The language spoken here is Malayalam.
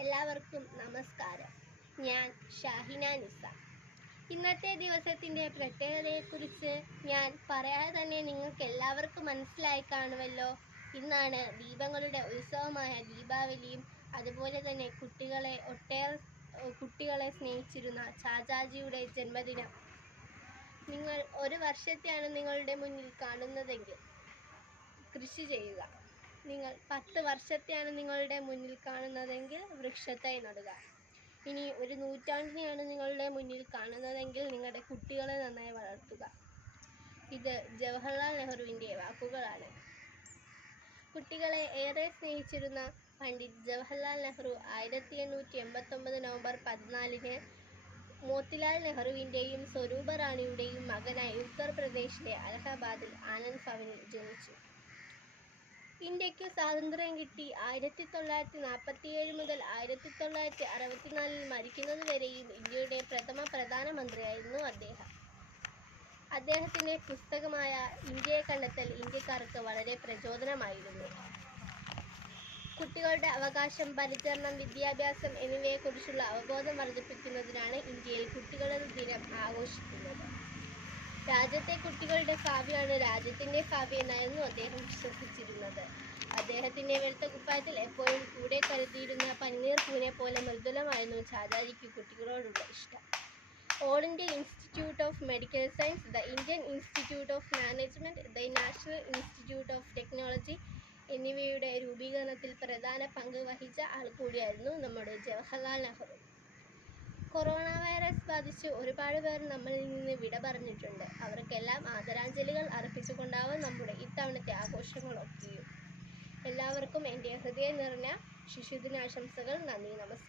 എല്ലാവർക്കും നമസ്കാരം. ഞാൻ ഷാഹിന നിസ. ഇന്നത്തെ ദിവസത്തിൻ്റെ പ്രത്യേകതയെക്കുറിച്ച് ഞാൻ പറയാതെ തന്നെ നിങ്ങൾക്ക് എല്ലാവർക്കും മനസ്സിലായി കാണുമല്ലോ. ഇന്നാണ് ദീപങ്ങളുടെ ഉത്സവമായ ദീപാവലിയും അതുപോലെ തന്നെ കുട്ടികളെ സ്നേഹിച്ചിരുന്ന ചാച്ചാജിയുടെ ജന്മദിനം. നിങ്ങൾ ഒരു വർഷത്തെയാണ് നിങ്ങളുടെ മുന്നിൽ കാണുന്നതെങ്കിൽ കൃഷി ചെയ്യുക. നിങ്ങൾ 10 വർഷത്തെയാണ് നിങ്ങളുടെ മുന്നിൽ കാണുന്നതെങ്കിൽ വൃക്ഷത്തൈ നടുക. ഇനി ഒരു നൂറ്റാണ്ടിനെയാണ് നിങ്ങളുടെ മുന്നിൽ കാണുന്നതെങ്കിൽ നിങ്ങളുടെ കുട്ടികളെ നന്നായി വളർത്തുക. ഇത് ജവഹർലാൽ നെഹ്റുവിൻ്റെ വാക്കുകളാണ്. കുട്ടികളെ ഏറെ സ്നേഹിച്ചിരുന്ന പണ്ഡിറ്റ് ജവഹർലാൽ നെഹ്റു 1889 നവംബർ 14-ന് മോത്തിലാൽ നെഹ്റുവിൻ്റെയും സ്വരൂപ റാണിയുടെയും മകനായി ഉത്തർപ്രദേശിലെ അലഹബാദിൽ ആനന്ദ് ഭവനിൽ ജനിച്ചു. ഇന്ത്യക്ക് സ്വാതന്ത്ര്യം കിട്ടി 1947 മുതൽ 1964 മരിക്കുന്നതുവരെയും ഇന്ത്യയുടെ പ്രഥമ പ്രധാനമന്ത്രിയായിരുന്നു അദ്ദേഹം. അദ്ദേഹത്തിൻ്റെ പുസ്തകമായ ഇന്ത്യയെ കണ്ടെത്തൽ ഇന്ത്യക്കാർക്ക് വളരെ പ്രചോദനമായിരുന്നു. കുട്ടികളുടെ അവകാശം, പരിചരണം, വിദ്യാഭ്യാസം എന്നിവയെക്കുറിച്ചുള്ള അവബോധം വർദ്ധിപ്പിക്കുന്നതിനാണ് ഇന്ത്യയിൽ കുട്ടികളുടെ ദിനം ആഘോഷിക്കുന്നത്. രാജ്യത്തെ കുട്ടികളുടെ ഭാവിയാണ് രാജ്യത്തിൻ്റെ ഭാവി എന്നായിരുന്നു അദ്ദേഹം വിശ്വസിച്ചിരുന്നത്. അദ്ദേഹത്തിൻ്റെ വെളുത്ത കുപ്പായത്തിൽ എപ്പോഴും കൂടെ കരുതിയിരുന്ന പനിനീർ പൂവിനെ പോലെ മൃദുലമായിരുന്നു ചാച്ചാജിക്ക് കുട്ടികളോടുള്ള ഇഷ്ടം. All India institute of medical science, the Indian institute of management, the national institute of technology എന്നിവയുടെ രൂപീകരണത്തിൽ പ്രധാന പങ്ക് വഹിച്ച ആൾ കൂടിയായിരുന്നു നമ്മുടെ ജവഹർലാൽ നെഹ്റു. കൊറോണ വൈറസ് ബാധിച്ച് ഒരുപാട് പേർ നമ്മളിൽ നിന്ന് വിട പറഞ്ഞിട്ടുണ്ട്. അവർക്കെല്ലാം ആദരാഞ്ജലികൾ അർപ്പിച്ചുകൊണ്ടാവും നമ്മുടെ ഇത്തവണത്തെ ആഘോഷങ്ങളൊക്കെയും. എല്ലാവർക്കും എൻ്റെ ഹൃദയം നിറഞ്ഞ ശിശുദിനാശംസകൾ. നന്ദി, നമസ്കാരം.